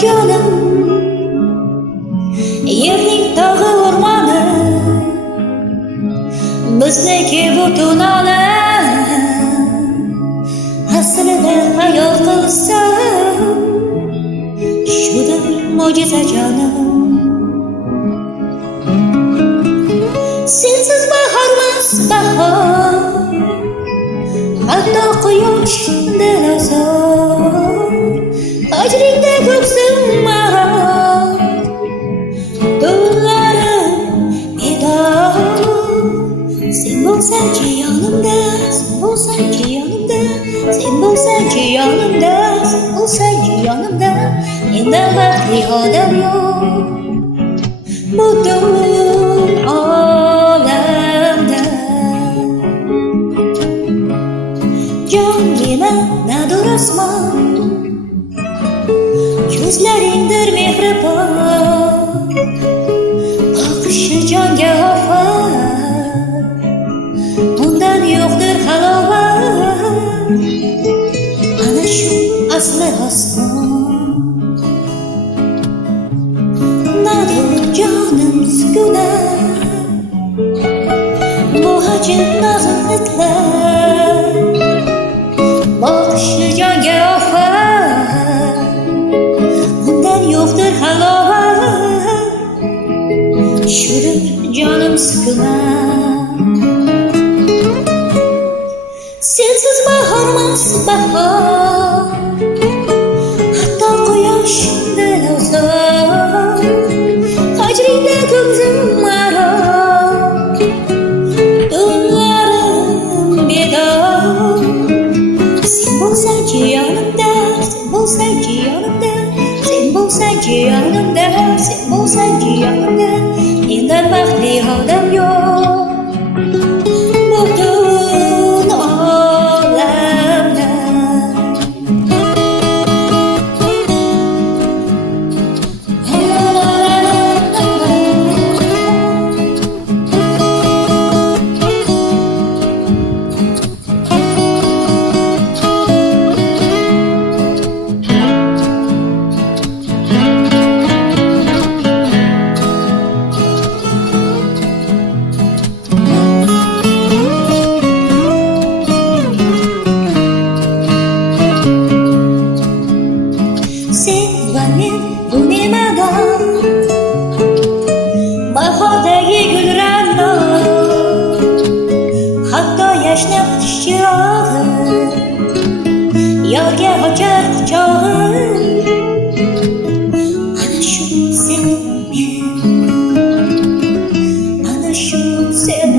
canım, yerning tog'i o'rmoni, bizniki butun olam. Aslida hayol qilsam, shudir mo'jiza jonim. Sensiz bahormas bahor, hatto quyosh dil ozor. Hajringda ko'ksim maroq, tunlarim bedor. Sen bo'lsangchi yonimda, sen bo'lsangchi yonimda, sen bo'lsangchi yonimda, sen bo'lsangchi yonimda. Mendan baxtli odam yo'q butun olamda. Jongina nadur osmon, ko'zlaringdir mehribon, boqishi jonga ofat, undan yo'qdir halovat. Ana shu asli osmon. Nadur jonim sukunat, bu ajib nozik boqishi jonga ofat, undan yo'qdir halovat. Shudir jonim sukunat. Sensiz bahormas bahor, hatto quyosh dil ozor. Hajringda ko'zim maroq, tunlarim bedor. Sen bo'lsangchi yonimda, sen bo'lsangchi yonimda, sen bo'lsangchi yonimda, sen bo'lsangchi yonimda. Mendan baxtli odam yo'q butun olamda. Sen va men bu nemadon, bahordagi gulrangor, hatto yashnab chirog'i yorga ochar quchog'i. Ana shu sen men, ana shu sen